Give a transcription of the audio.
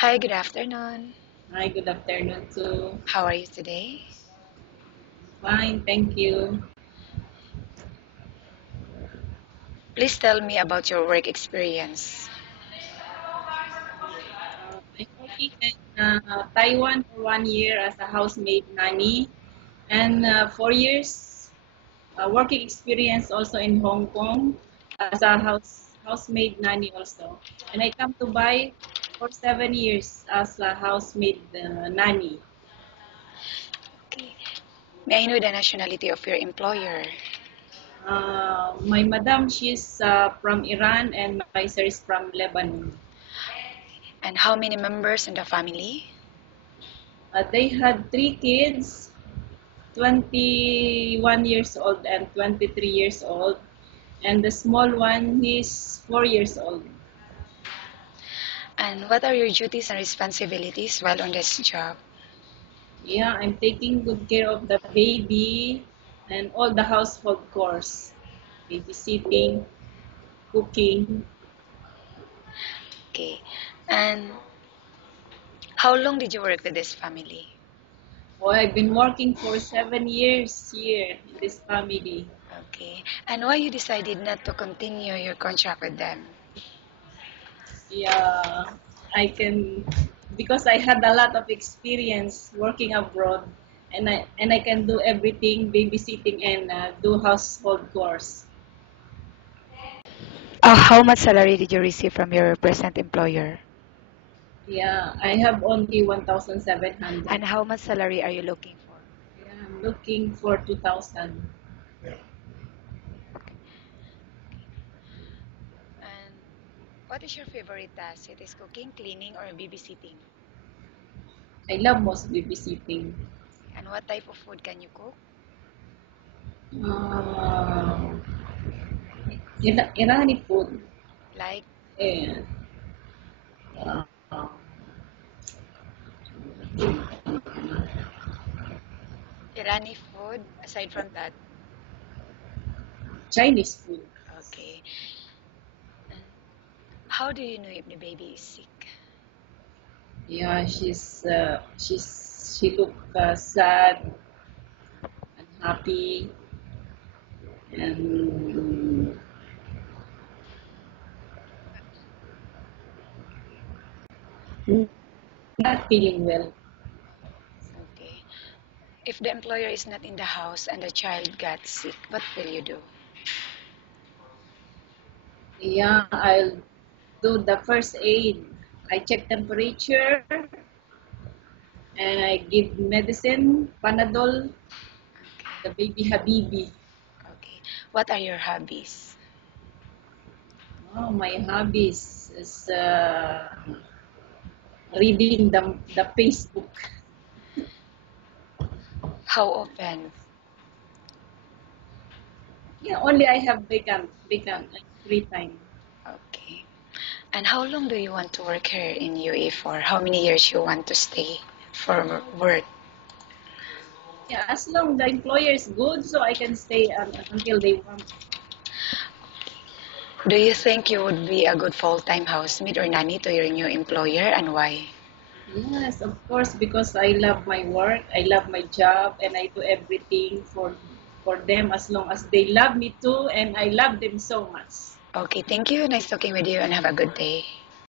Hi, good afternoon. Hi, good afternoon too. How are you today? Fine, thank you. Please tell me about your work experience. I'm working in Taiwan for 1 year as a housemaid nanny, and 4 years working experience also in Hong Kong as a housemaid nanny also. And I come to Dubai for 7 years as a housemaid nanny. Okay. May I know the nationality of your employer? My madam, she's from Iran, and my sir is from Lebanon. And how many members in the family? They had 3 kids, 21 years old and 23 years old, and the small one is 4 years old. And what are your duties and responsibilities while on this job? Yeah, I'm taking good care of the baby and all the household chores, babysitting, cooking. Okay. And how long did you work with this family? Oh, I've been working for 7 years here in this family. Okay. And why you decided not to continue your contract with them? Yeah, I can because I had a lot of experience working abroad, and I can do everything, babysitting and do household chores. How much salary did you receive from your present employer? Yeah, I have only 1,700. And how much salary are you looking for? Yeah, I'm looking for 2,000. And what is your favorite task? It is cooking, cleaning, or babysitting? I love most babysitting. And what type of food can you cook? Uh, Irani food. Like And, uh, Irani food, aside from that. Chinese food. Okay. And how do you know if the baby is sick? Yeah, she look sad, unhappy, and not feeling well. Okay. If the employer is not in the house and the child got sick, what will you do? Yeah, I'll do the first aid. I check temperature and I give medicine, Panadol, the baby Habibi. Okay. What are your hobbies? Oh, my hobbies is reading the Facebook. How often? Yeah, only I have vacant free time. Okay. And how long do you want to work here in UAE for? How many years you want to stay for work? Yeah, as long the employer is good, so I can stay until they want. Do you think you would be a good full-time housemaid or nanny to your new employer and why? Yes, of course, because I love my work, I love my job, and I do everything for them as long as they love me too, and I love them so much. Okay, thank you. Nice talking with you and have a good day.